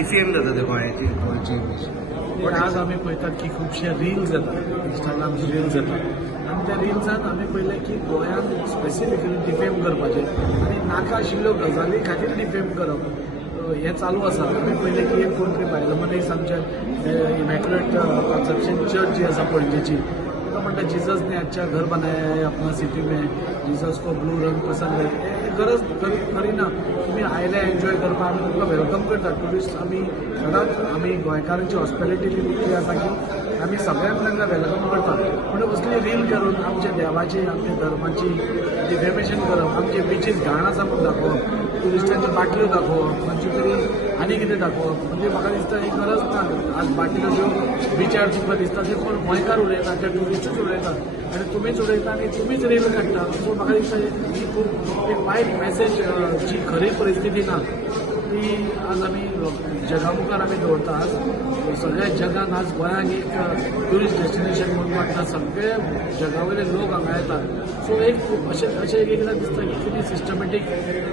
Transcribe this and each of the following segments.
Defame जाता ते गोंयची इमेज. आज आमी पळयतात की खुबशे रिल्स येतात, इंस्टाग्रामचे रिल्स येतात आनी त्या रिल्सांत आमी पळयलें की गोंयांत स्पेसिफिकली डिफेम करपाचें आनी नाका आशिल्ल्यो गजाली खातीर डिफेम करप हें चालू आसा. आमी पळयलें की एक कोण तरी भायलो मनीस आमचे इमॅक्युलेट कन्सेप्शन चर्च जी आसा पणजेची तो म्हणटा जीसस ने अच्छा घर बनाया है अपना सिटी में, जीसस को ब्लू रंग पसंद है. गरज खरी ना. तुमी आयले एन्जॉय करपाक आमी तुमकां वेलकम करतात. ट्युरिस्ट आमी सदांच आमी गोंयकारांची हॉस्पिटॅलिटी इतली आसा की आमी सगळ्यांक तांकां वेलकम करतात. पूण असली रील करून आमच्या देवाची आमच्या धर्माची डिफेमेशन करप, आमचे बिचीस घाण आसा म्हूण दाखोवप, ट्युरिस्टांच्यो बाटल्यो दाखोवप, खंयची तरी आनी कितें दाखोवप, म्हणजे म्हाका दिसता ही गरज ना. आज बाटल्यो ज्यो बिचार तुमकां दिसता ते कोण गोंयकार उडयतात, ते ट्युरिस्टूच उडयतात आनी तुमीच उडयता आनी तुमीच रील काडटा. सो म्हाका दिसता ही खूब एक वायट मॅसेज जी खरी परिस्थिती ना ती आज आमी जगा मुखार आमी दवरता. आज सगळ्या जगान आज गोंयांक एक ट्युरिस्ट डेस्टिनेशन म्हणून वाटता, सगळे जगावयले लोक हांगा येतात. सो एक अशें एकदां दिसता की कितें सिस्टमॅटीक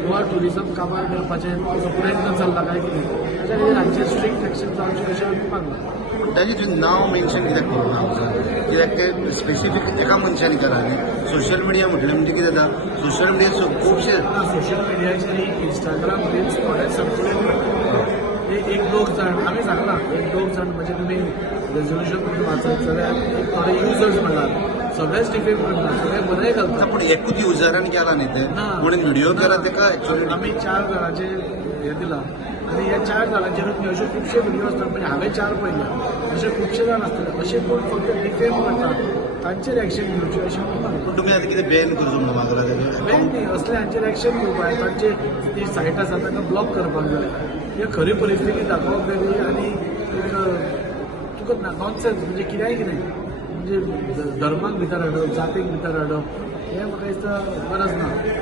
गोवा ट्युरिझम काबार करपाचें असो प्रयत्न चल्ला काय कितें, ताच्या खातीर हांचे स्ट्रिक्ट एक्शन जावचें अशें आमी मागला. ताजें तुवें नांव मेन्शन कित्याक करूना कित्याक ते स्पेसिफीक एका मनशान करा न्ही. सोशल मिडिया म्हटलें म्हणजे कितें जाता, सोशल मिडिया खुबशे सोशल मिडियाचेर इंस्टाग्राम रील्स थोडे सर्क्युलेट एक दोग जाण आमी सांगला एक दोग जाण म्हणजे तुमी रेजोल्युशन करून वाचत जाल्यार एक थोडे युजर्स म्हणटात सगळेच डिफेम करतात, सगळे बरें घालतात. पूण एकूच युजरान केला न्ही ते म्हणून व्हिडिओ केला तेका एक्चुअली आमी 4 जाणांचे हे दिला आनी ह्या 4 जाणांचेरूच न्ही अशे खुबशे व्हिडिओ आसतात. म्हणजे हांवें 4 पळयले, अशे खुबशे जाण आसतले अशे कोण फक्त डिफेम करतात तांचेर एक्शन घेवची अशें म्हणून. पूण तुमी आतां कितें बॅन करचो म्हणून मागला तेका? बॅन न्ही, असले हांचेर एक्शन घेवपाक जाय. तांचे ती सायट आसा तांकां ब्लॉक करपाक जाय. हे खरी परिस्थिती दाखोवप जाय आनी तुका नॉनसेन्स म्हणजे कितेंय कितें म्हणजे धर्माक भितर हाडप, जातीक भितर हाडप हें म्हाका दिसता गरज ना.